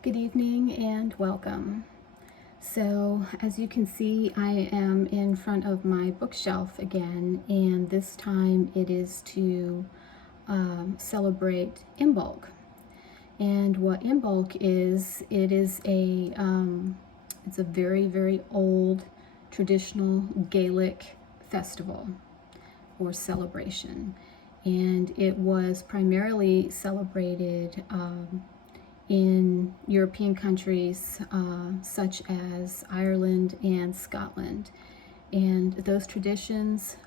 Good evening and welcome. So, as you can see, I am in front of my bookshelf again, and this time it is to celebrate Imbolc. And what Imbolc is, it's a very, very old traditional Gaelic festival or celebration, and it was primarily celebrated in European countries such as Ireland and Scotland. And those traditions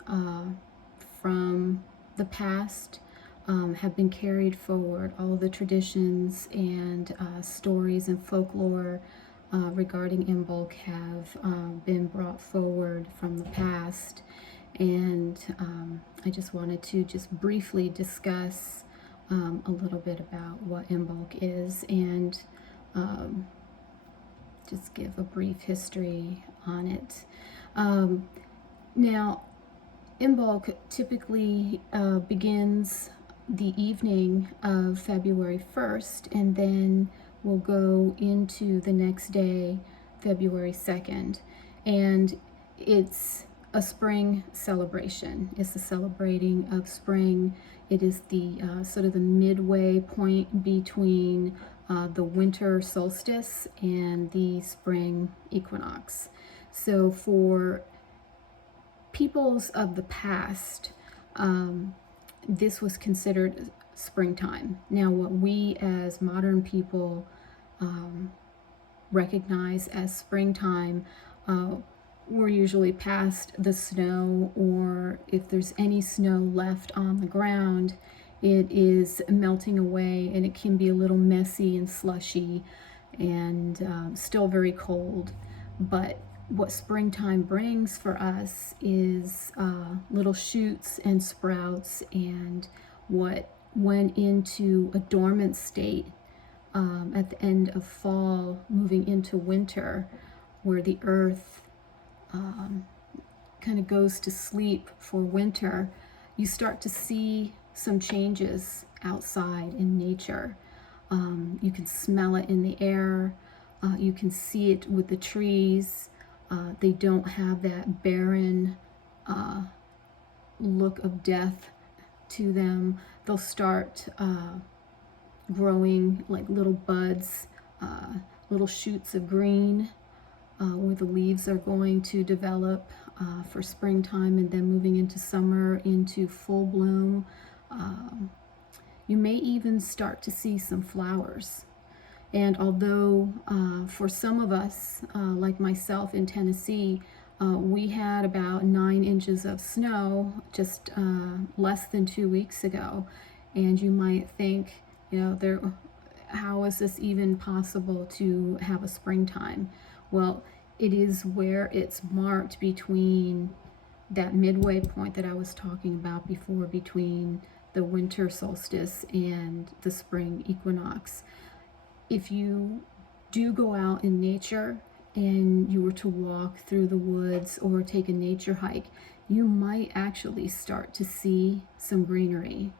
from the past have been carried forward. All of the traditions and stories and folklore regarding Imbolc have been brought forward from the past. And I just wanted to just briefly discuss a little bit about what Imbolc is and just give a brief history on it. Now, Imbolc typically begins the evening of February 1st and then will go into the next day, February 2nd. And it's a spring celebration. It's the celebrating of spring. It is the sort of the midway point between the winter solstice and the spring equinox. So for peoples of the past, this was considered springtime. Now, what we as modern people recognize as springtime, we're usually past the snow, or if there's any snow left on the ground, it is melting away and it can be a little messy and slushy and still very cold. But what springtime brings for us is little shoots and sprouts, and what went into a dormant state at the end of fall, moving into winter, where the earth kind of goes to sleep for winter. You start to see some changes outside in nature. You can smell it in the air. You can see it with the trees. They don't have that barren look of death to them. They'll start growing like little buds, little shoots of green, where the leaves are going to develop for springtime, and then moving into summer into full bloom. You may even start to see some flowers. And although for some of us, like myself in Tennessee, we had about 9 inches of snow just less than 2 weeks ago, and you might think, how is this even possible to have a springtime? Well, it is where it's marked between that midway point that I was talking about before, between the winter solstice and the spring equinox. If you do go out in nature and you were to walk through the woods or take a nature hike, you might actually start to see some greenery.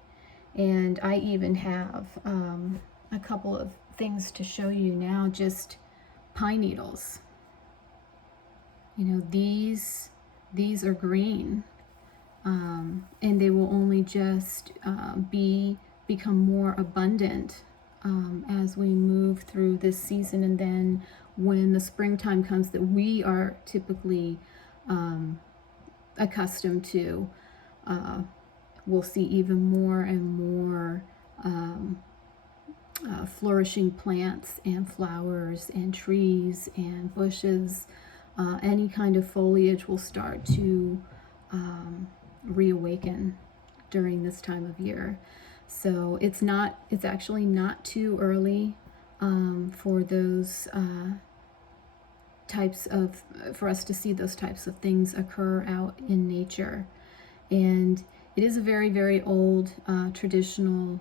And I even have a couple of things to show you now, just pine needles. These are green, and they will only just become more abundant as we move through this season. And then when the springtime comes that we are typically accustomed to, we'll see even more and more flourishing plants and flowers and trees and bushes. Any kind of foliage will start to reawaken during this time of year. So it's actually not too early for those for us to see those types of things occur out in nature. And it is a very, very old traditional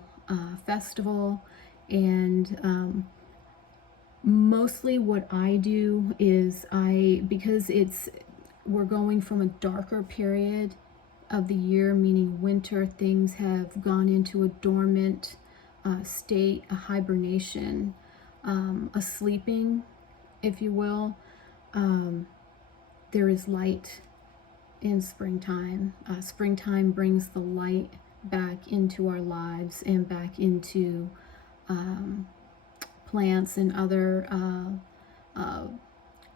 festival. And mostly what I do is because we're going from a darker period of the year, meaning winter, things have gone into a dormant state, a hibernation. a sleeping, if you will. There is light in springtime. Springtime brings the light back into our lives and back into plants and other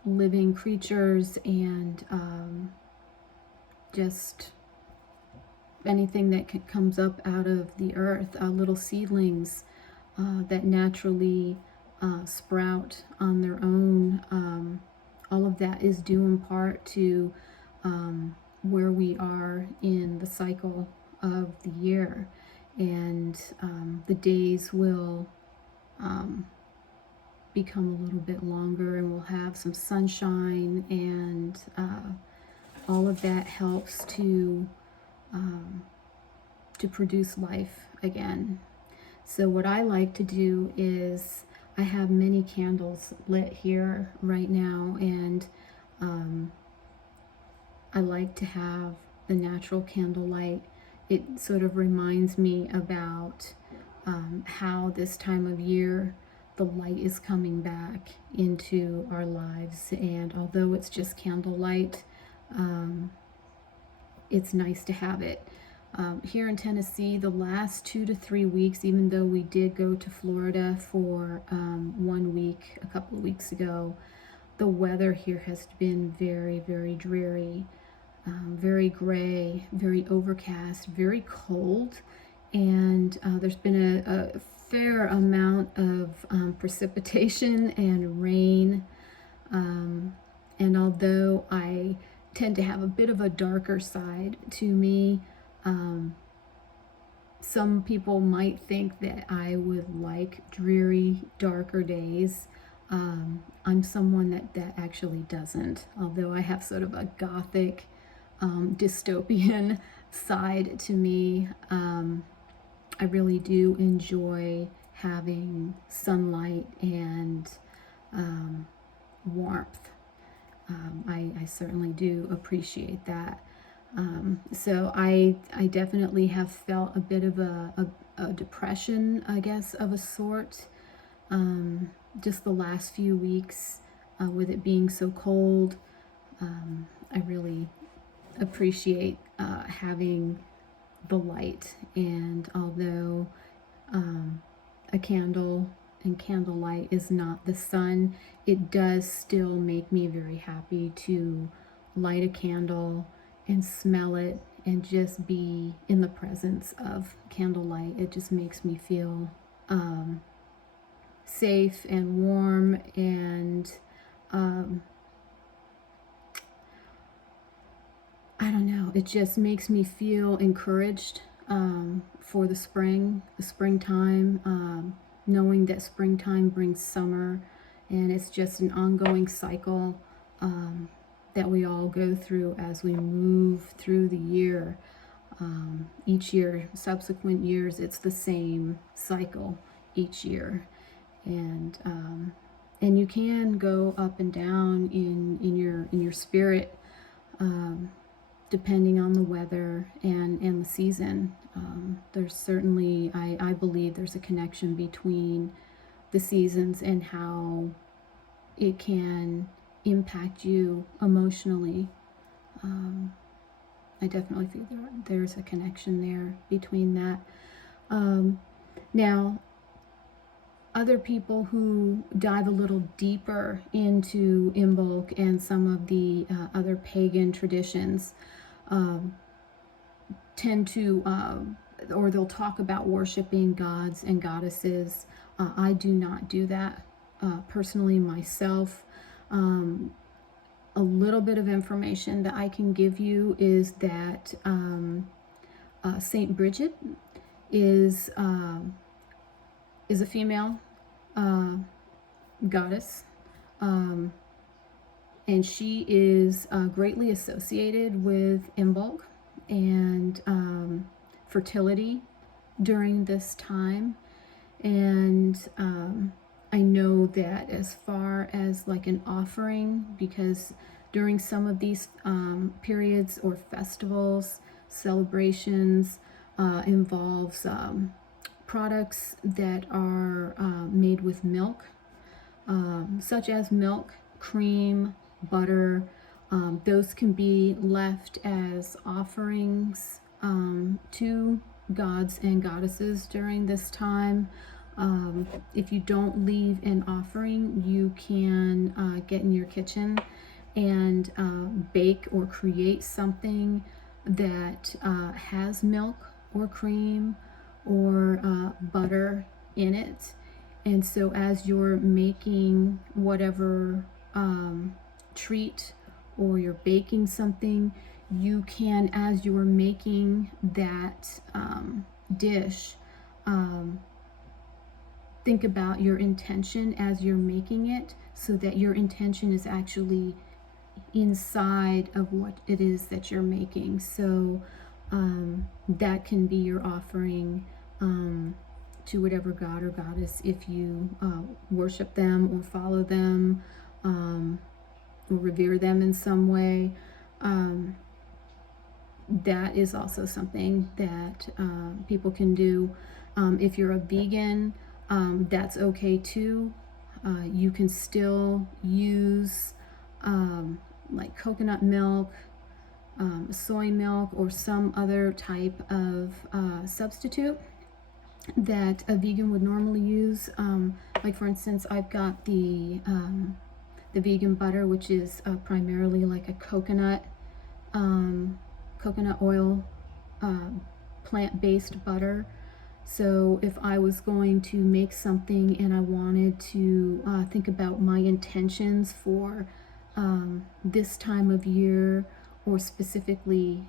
living creatures, and just anything that comes up out of the earth, little seedlings that naturally sprout on their own. All of that is due in part to where we are in the cycle of the year, and the days will become a little bit longer, and we'll have some sunshine, and all of that helps to produce life again. So what I like to do is, I have many candles lit here right now, and I like to have the natural candlelight. It sort of reminds me about how this time of year the light is coming back into our lives, and although it's just candlelight, it's nice to have it. Here in Tennessee, the last 2 to 3 weeks, even though we did go to Florida for 1 week a couple of weeks ago, the weather here has been very, very dreary, very gray, very overcast, very cold, and there's been a fair amount of precipitation and rain. And although I tend to have a bit of a darker side to me, some people might think that I would like dreary, darker days. I'm someone that actually doesn't, although I have sort of a gothic, dystopian side to me. I really do enjoy having sunlight and warmth. I certainly do appreciate that. So I definitely have felt a bit of a depression, I guess, of a sort, just the last few weeks, with it being so cold. I really appreciate having the light, and although a candle and candlelight is not the sun, it does still make me very happy to light a candle and smell it and just be in the presence of candlelight. It just makes me feel safe and warm, and I don't know, it just makes me feel encouraged for the springtime, knowing that springtime brings summer, and it's just an ongoing cycle that we all go through as we move through the year. Each year, subsequent years, it's the same cycle each year, and you can go up and down in your spirit, depending on the weather and the season. There's certainly, I believe there's a connection between the seasons and how it can impact you emotionally. I definitely feel there's a connection there between that. Now, other people who dive a little deeper into Imbolc and some of the other pagan traditions tend to, or they'll talk about worshiping gods and goddesses. I do not do that personally myself. A little bit of information that I can give you is that Saint Bridget is a female goddess, and she is greatly associated with Imbolc and fertility during this time. And I know that as far as like an offering, because during some of these periods or festivals, celebrations, involves products that are made with milk. such as milk, cream, butter. Those can be left as offerings to gods and goddesses during this time. If you don't leave an offering, you can get in your kitchen and bake or create something that has milk or cream or butter in it. And so as you're making whatever treat, or you're baking something, you can, as you're making that dish, think about your intention as you're making it, so that your intention is actually inside of what it is that you're making. So that can be your offering to whatever god or goddess, if you worship them or follow them, or revere them in some way. That is also something that people can do. If you're a vegan, that's okay too. You can still use like coconut milk, soy milk, or some other type of substitute that a vegan would normally use. Like for instance, I've got the vegan butter, which is primarily like a coconut oil, plant-based butter. So if I was going to make something and I wanted to think about my intentions for this time of year, or specifically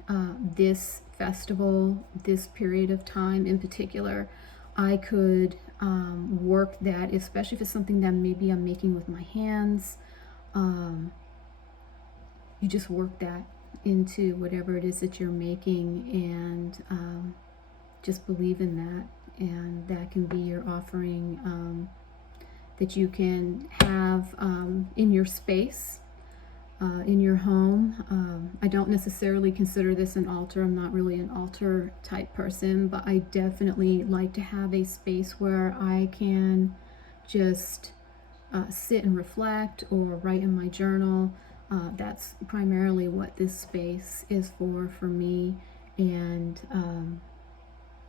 this festival, this period of time in particular, I could work that, especially if it's something that maybe I'm making with my hands. You just work that into whatever it is that you're making, and just believe in that, and that can be your offering that you can have in your space, in your home. I don't necessarily consider this an altar. I'm not really an altar type person, but I definitely like to have a space where I can just sit and reflect or write in my journal. That's primarily what this space is for me. And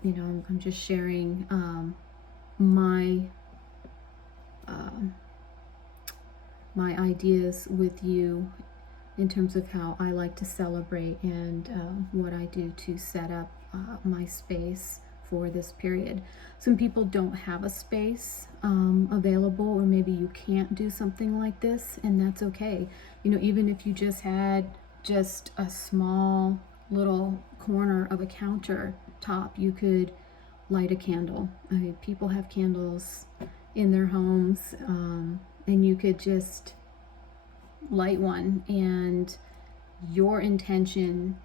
you know, I'm just sharing my my ideas with you in terms of how I like to celebrate, and what I do to set up my space for this period. Some people don't have a space available, or maybe you can't do something like this, and that's okay. You know, even if you just had just a small little corner of a countertop, you could light a candle. I mean, people have candles in their homes, and you could just light one, and your intention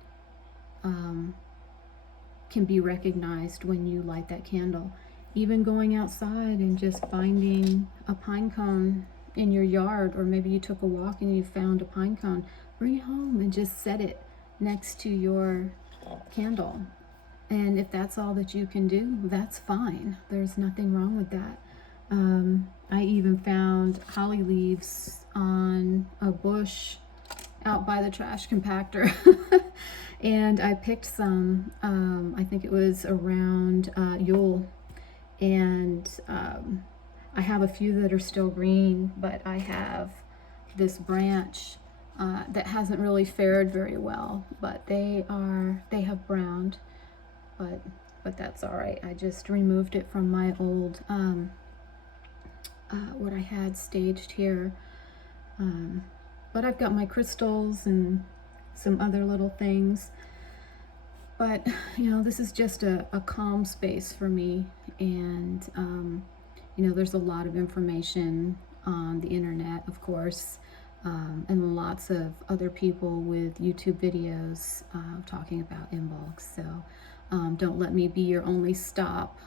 can be recognized when you light that candle. Even going outside and just finding a pine cone in your yard, or maybe you took a walk and you found a pine cone, bring it home and just set it next to your candle. And if that's all that you can do, that's fine. There's nothing wrong with that. I even found holly leaves on a bush out by the trash compactor. And I picked some, I think it was around Yule, and I have a few that are still green, but I have this branch that hasn't really fared very well, but they have browned, but that's all right. I just removed it from my old what I had staged here. But I've got my crystals and some other little things. But, you know, this is just a calm space for me. And, you know, there's a lot of information on the internet, of course, and lots of other people with YouTube videos talking about Imbolc. So don't let me be your only stop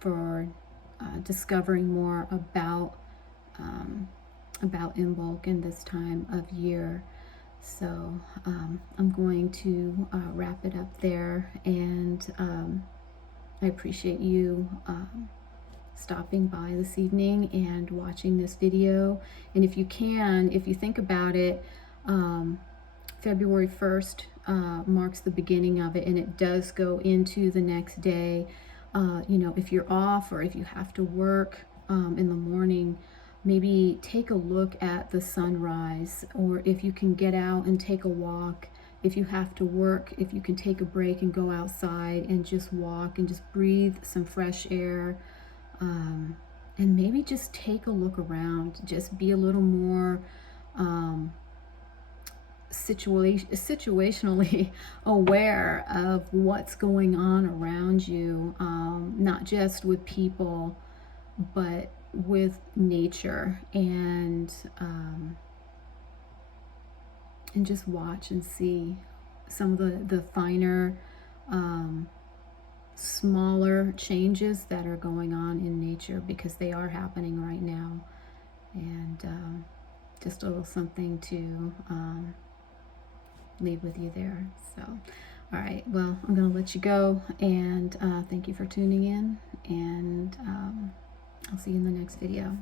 for discovering more about Imbolc in this time of year. So I'm going to wrap it up there, and I appreciate you stopping by this evening and watching this video. And if you can, if you think about it, February 1st marks the beginning of it, and it does go into the next day. You know, if you're off or if you have to work in the morning, maybe take a look at the sunrise, or if you can get out and take a walk. If you have to work, if you can take a break and go outside and just walk and just breathe some fresh air, and maybe just take a look around, just be a little more situationally aware of what's going on around you, not just with people, but with nature, and just watch and see some of the finer, smaller changes that are going on in nature, because they are happening right now. And just a little something to leave with you there. So, all right, well, I'm going to let you go, and thank you for tuning in, and I'll see you in the next video.